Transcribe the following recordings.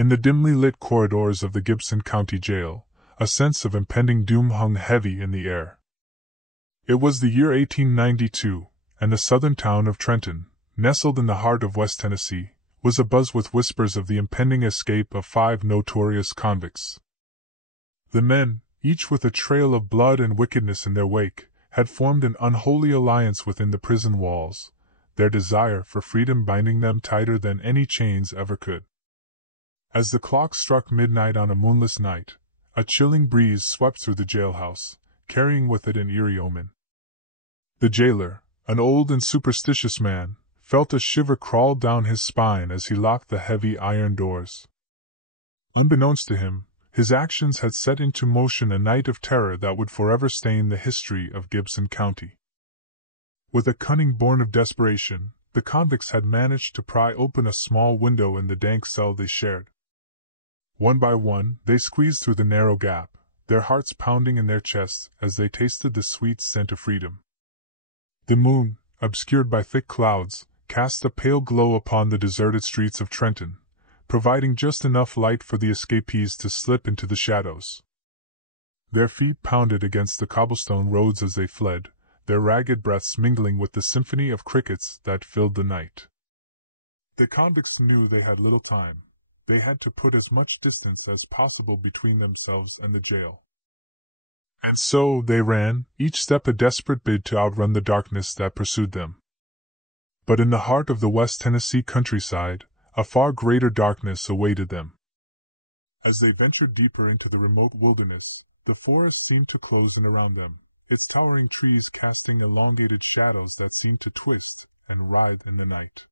In the dimly lit corridors of the Gibson County Jail, a sense of impending doom hung heavy in the air. It was the year 1892, and the southern town of Trenton, nestled in the heart of West Tennessee, was abuzz with whispers of the impending escape of 5 notorious convicts. The men, each with a trail of blood and wickedness in their wake, had formed an unholy alliance within the prison walls, their desire for freedom binding them tighter than any chains ever could. As the clock struck midnight on a moonless night, a chilling breeze swept through the jailhouse, carrying with it an eerie omen. The jailer, an old and superstitious man, felt a shiver crawl down his spine as he locked the heavy iron doors. Unbeknownst to him, his actions had set into motion a night of terror that would forever stain the history of Gibson County. With a cunning born of desperation, the convicts had managed to pry open a small window in the dank cell they shared. One by one, they squeezed through the narrow gap, their hearts pounding in their chests as they tasted the sweet scent of freedom. The moon, obscured by thick clouds, cast a pale glow upon the deserted streets of Trenton, providing just enough light for the escapees to slip into the shadows. Their feet pounded against the cobblestone roads as they fled, their ragged breaths mingling with the symphony of crickets that filled the night. The convicts knew they had little time. They had to put as much distance as possible between themselves and the jail. And so they ran, each step a desperate bid to outrun the darkness that pursued them. But in the heart of the West Tennessee countryside, a far greater darkness awaited them. As they ventured deeper into the remote wilderness, the forest seemed to close in around them, its towering trees casting elongated shadows that seemed to twist and writhe in the night.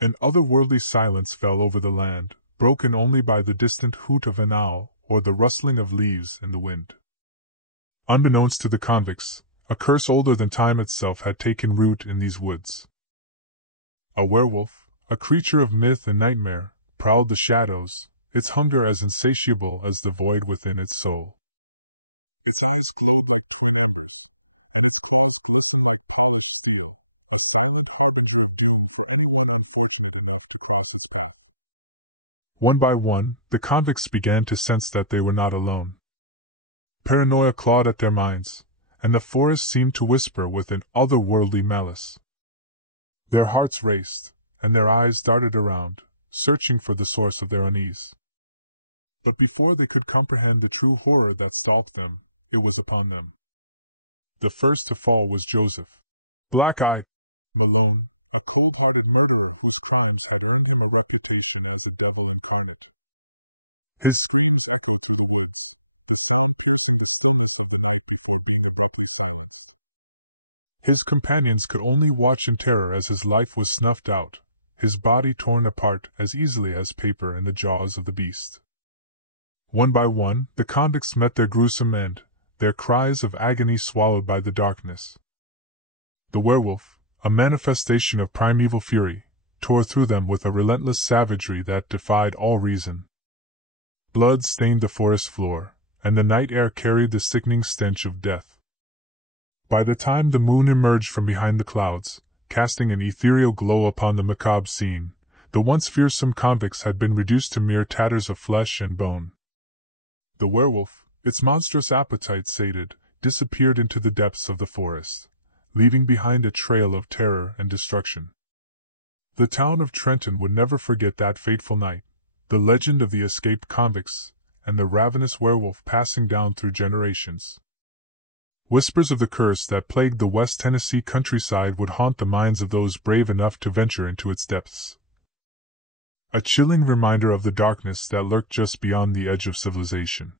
An otherworldly silence fell over the land, broken only by the distant hoot of an owl or the rustling of leaves in the wind. Unbeknownst to the convicts, a curse older than time itself had taken root in these woods. A werewolf, a creature of myth and nightmare, prowled the shadows, its hunger as insatiable as the void within its soul. Its eyes glowed like twin embers, and its claws glistened like pots of steel, a silent harbinger of doom for anyone unfortunate enough to cross its path. One by one, the convicts began to sense that they were not alone. Paranoia clawed at their minds, and the forest seemed to whisper with an otherworldly malice. Their hearts raced, and their eyes darted around, searching for the source of their unease. But before they could comprehend the true horror that stalked them, it was upon them. The first to fall was Joseph, Black-Eyed Malone, a cold-hearted murderer whose crimes had earned him a reputation as a devil incarnate. His screams echoed through the woods, the sound piercing the stillness of the night before being abruptly silent. His companions could only watch in terror as his life was snuffed out, his body torn apart as easily as paper in the jaws of the beast. One by one, the convicts met their gruesome end, their cries of agony swallowed by the darkness. The werewolf, a manifestation of primeval fury, tore through them with a relentless savagery that defied all reason. Blood stained the forest floor, and the night air carried the sickening stench of death. By the time the moon emerged from behind the clouds, casting an ethereal glow upon the macabre scene, the once fearsome convicts had been reduced to mere tatters of flesh and bone. The werewolf, its monstrous appetite sated, disappeared into the depths of the forest, leaving behind a trail of terror and destruction. The town of Trenton would never forget that fateful night, the legend of the escaped convicts, and the ravenous werewolf passing down through generations. Whispers of the curse that plagued the West Tennessee countryside would haunt the minds of those brave enough to venture into its depths. A chilling reminder of the darkness that lurked just beyond the edge of civilization.